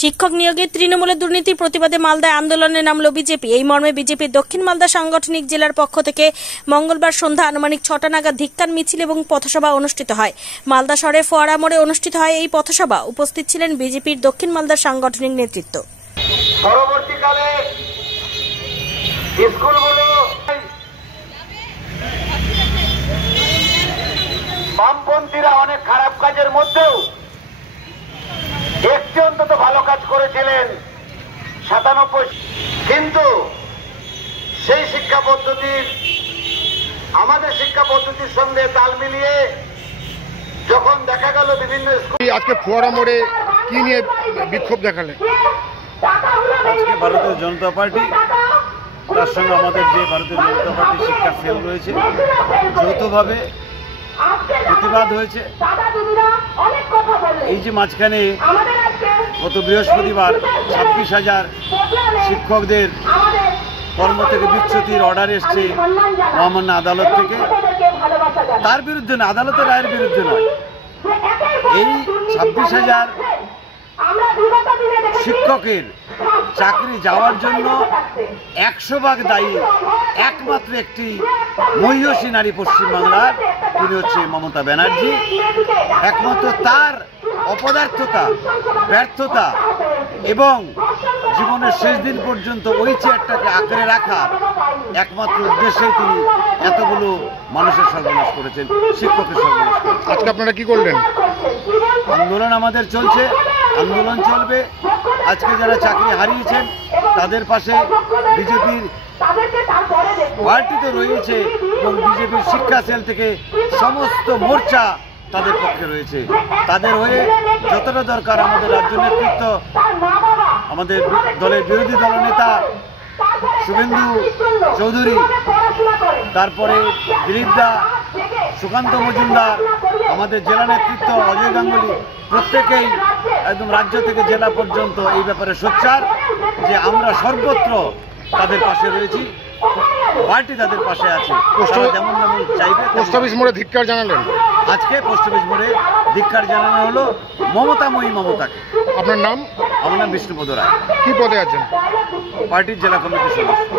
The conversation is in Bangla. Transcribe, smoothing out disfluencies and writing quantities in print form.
শিক্ষক নিয়োগে তৃণমূলের দুর্নীতির প্রতিবাদে মালদায় আন্দোলনে নামল বিজেপি। এই মর্মে বিজেপির দক্ষিণ মালদা সাংগঠনিক জেলার পক্ষ থেকে মঙ্গলবার সন্ধ্যা আনুমানিক ৬টা নাগাদ ধিক্কার মিছিল এবং পথসভা অনুষ্ঠিত হয়। মালদা শহরে ফোয়ারা মোড়ে অনুষ্ঠিত হয় এই পথসভা। উপস্থিত ছিলেন বিজেপির দক্ষিণ মালদার সাংগঠনিক নেতৃত্ব। পরবর্তীকালে স্কুলগুলো বামপন্থীরা অনেক খারাপ কাজের মধ্যেও একটি অন্তত ভালো কাজ করেছিলেন ৯৭, কিন্তু সেই শিক্ষা পদ্ধতির আমাদের শিক্ষা পদ্ধতির সঙ্গে তাল মিলিয়ে যখন দেখা গেল বিভিন্ন স্কুল। আজকে ফোয়ারা মোড়ে কি নিয়ে বিক্ষোভ দেখালেন? আজকে ভারতীয় জনতা পার্টি, তার সঙ্গে আমাদের যে ভারতীয় জনতা পার্টি শিক্ষা সেল রয়েছে, যৌথভাবে প্রতিবাদ হয়েছে। এই যে মাঝখানে গত বৃহস্পতিবার ২৬,০০০ শিক্ষকদের কর্ম থেকে বিচ্যুতির অর্ডার এসছে মহামান্য আদালত থেকে, তার বিরুদ্ধে না, আদালতের রায়ের বিরুদ্ধে নয়। এই ২৬,০০০ শিক্ষকের চাকরি যাওয়ার জন্য ১০০ দায়ী একমাত্র একটি মহিষী নারী পশ্চিমবাংলার, তিনি হচ্ছে মমতা ব্যানার্জি। একমাত্র তার অপদার্থতা, ব্যর্থতা এবং জীবনের শেষ দিন পর্যন্ত ওই চেয়ারটাকে আঁকড়ে রাখার একমাত্র উদ্দেশ্যেই তিনি এতগুলো মানুষের সর্বনাশ করেছেন, শিক্ষকের সর্বনাশ করেছেন। আজকে আপনারা কি করলেন? আন্দোলন আমাদের চলছে, আন্দোলন চলবে। আজকে যারা চাকরি হারিয়েছেন তাদের পাশে বিজেপির পার্টি তো রয়েছে এবং বিজেপির শিক্ষা সেল থেকে সমস্ত মোর্চা তাদের পক্ষে রয়েছে। তাদের হয়ে যতটা দরকার আমাদের রাজ্য নেতৃত্ব, আমাদের দলের বিরোধী দলনেতা শুভেন্দু চৌধুরী, তারপরে দিলীপ দা, সুকান্ত মজুমদার, আমাদের জেলা নেতৃত্ব অজয় গাঙ্গুলি, প্রত্যেকেই একদম রাজ্য থেকে জেলা পর্যন্ত এই ব্যাপারে সোচ্চার যে আমরা সর্বত্র তাদের পাশে রয়েছি, পার্টি তাদের পাশে আছে। যেমন যেমন চাইবে। পোস্ট অফিস মোড়ে ধিক্কার জানালেন? আজকে পোস্ট অফিস মোড়ে ধিক্কার জানানো হলো মমতাময়ী মমতাকে। আপনার নাম? আমার নাম বিষ্ণুপদ রায়। কি পদে আছেন? পার্টির জেলা কমিটির সদস্য।